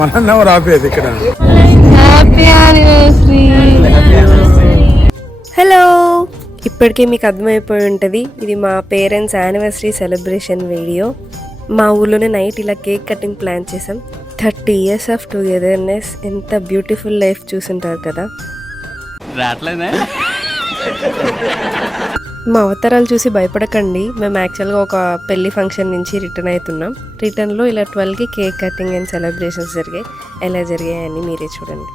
మనన్నవరు ఆపేది ఇక్కడ. హలో, ఇప్పటికే మీకు అర్థమైపోయి ఉంటుంది ఇది మా పేరెంట్స్ యానివర్సరీ సెలబ్రేషన్ వీడియో. మా ఊళ్ళోనే నైట్ ఇలా కేక్ కటింగ్ ప్లాన్ చేసాం. 30 years ఆఫ్ టుగెదర్నెస్. ఎంత బ్యూటిఫుల్ లైఫ్ చూసుంటారు కదా. మా అవతారాలు చూసి భయపడకండి. మేము యాక్చువల్గా ఒక పెళ్లి ఫంక్షన్ నుంచి రిటర్న్ అవుతున్నాం. రిటర్న్లో ఇలా 12కి కేక్ కటింగ్ అండ్ సెలబ్రేషన్స్ జరిగాయి. ఎలా జరిగాయని మీరే చూడండి.